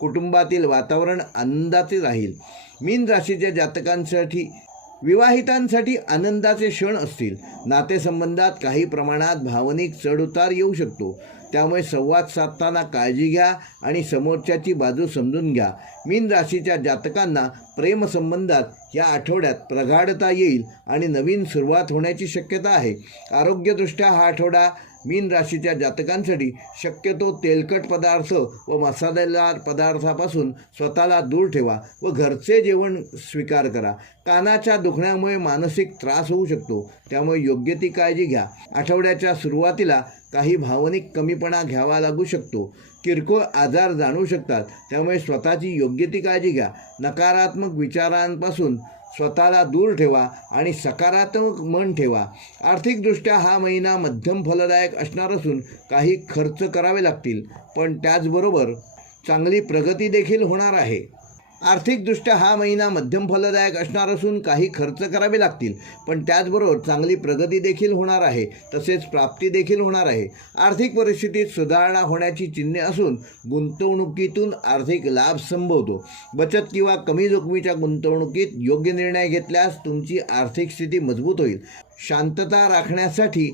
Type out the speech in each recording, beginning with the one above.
कुटुंबातील वातावरण आनंदाचे राहील. मीन राशीच्या जातकांसाठी विवाहितांसाठी आनंदाचे क्षण असतील. नातेसंबंधात काही प्रमाणात भावनिक चढउतार येऊ शकतो, त्यामुळे संवाद साधताना काळजी घ्या आणि समोरच्याची बाजू समजून घ्या. मीन राशीच्या जातकांना प्रेमसंबंधात या आठवड्यात प्रगाढता येईल आणि नवीन सुरुवात होण्याची शक्यता आहे. आरोग्यदृष्ट्या हा आठवडा मीन राशीच्या जातकांसाठी शक्यतो तेलकट पदार्थ व मसालेदार पदार्थापासून स्वतःला दूर ठेवा व घरचे जेवण स्वीकार करा. कानाच्या दुखण्यामुळे मानसिक त्रास होऊ शकतो, त्यामुळे योग्य ती काळजी घ्या. आठवड्याच्या सुरुवातीला काही भावनिक कमीपणा घ्यावा लागू शकतो. किरकोळ आजार जाणवू शकतात, त्यामुळे स्वतःची योग्य ती काळजी घ्या. नकारात्मक विचारांपासून स्वतःला दूर ठेवा आणि सकारात्मक मन ठेवा. आर्थिकदृष्ट्या हा महिना मध्यम फलदायक असणार असून काही खर्च करावे लागतील, पण त्याचबरोबर चांगली प्रगती देखील होणार आहे. आर्थिकदृष्ट्या हा महिना मध्यम फलदायक असणार असून काही खर्च करावे लागतील, पण त्याचबरोबर चांगली प्रगती देखील होणार आहे, तसेच प्राप्ती देखील होणार आहे. आर्थिक परिस्थितीत सुधारणा होण्याची चिन्हे असून गुंतवणुकीतून आर्थिक लाभ संभवतो. बचत किंवा कमी जोखमीच्या गुंतवणुकीत योग्य निर्णय घेतल्यास तुमची आर्थिक स्थिती मजबूत होईल. शांतता राखण्यासाठी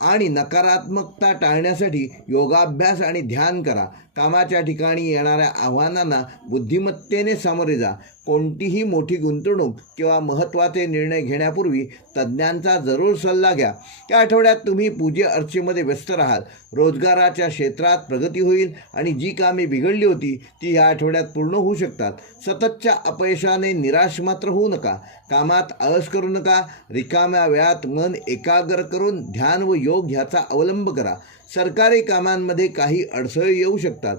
आणि नकारात्मकता टाळण्यासाठी योगाभ्यास आणि ध्यान करा. कामाच्या ठिकाणी येणाऱ्या आव्हानांना बुद्धिमत्तेने सामोरे जा. कोणतीही मोठी गुंतवणूक किंवा महत्त्वाचे निर्णय घेण्यापूर्वी तज्ज्ञांचा जरूर सल्ला घ्या. या आठवड्यात तुम्ही पूजे अर्चेमध्ये व्यस्त राहाल. रोजगाराच्या क्षेत्रात प्रगती होईल आणि जी कामे बिघडली होती ती या आठवड्यात पूर्ण होऊ शकतात. सततच्या अपयशाने निराश मात्र होऊ नका. कामात आळस करू नका. रिकाम्या वेळात मन एकाग्र करून ध्यान व योग ह्याचा अवलंब करा. सरकारी कामांमध्ये काही अडथळे येऊ शकतात.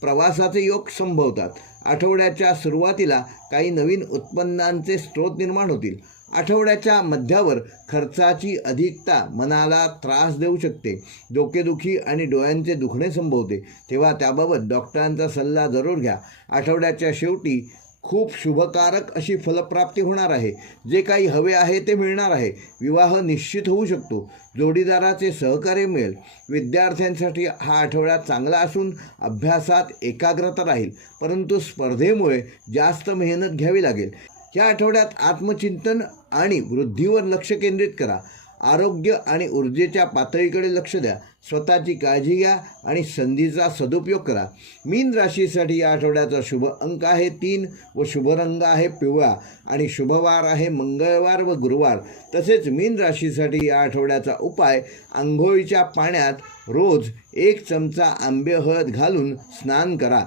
प्रवासाचे योग संभवतात. आठवड्याच्या सुरुवातीला काही नवीन उत्पन्नांचे स्रोत निर्माण होतील. आठवड्याच्या मध्यावर खर्चाची अधिकता मनाला त्रास देऊ शकते. डोकेदुखी आणि डोळ्यांचे दुखणे संभवते, तेव्हा त्याबाबत डॉक्टरांचा सल्ला जरूर घ्या. आठवड्याच्या शेवटी खूप शुभकारक अशी फलप्राप्ती होणार आहे. जे काही हवे आहे ते मिळणार आहे. विवाह निश्चित होऊ शकतो. जोडीदाराचे सहकार्य मिळेल. विद्यार्थ्यांसाठी हा आठवडा चांगला असून अभ्यासात एकाग्रता राहील, परंतु स्पर्धेमुळे जास्त मेहनत घ्यावी लागेल. या आठवड्यात आत्मचिंतन आणि वृद्धीवर लक्ष केंद्रित करा. आरोग्य आणि ऊर्जेच्या पातळीकडे लक्ष द्या. स्वतःची काळजी घ्या आणि संधीचा सदुपयोग करा. मीन राशीसाठी या आठवड्याचा शुभ अंक आहे 3 व शुभ रंग आहे पिवळा आणि शुभवार आहे मंगळवार व गुरुवार. तसेच मीन राशीसाठी या आठवड्याचा उपाय आंघोळीच्या पाण्यात रोज 1 चमचा आंबे हळद घालून स्नान करा.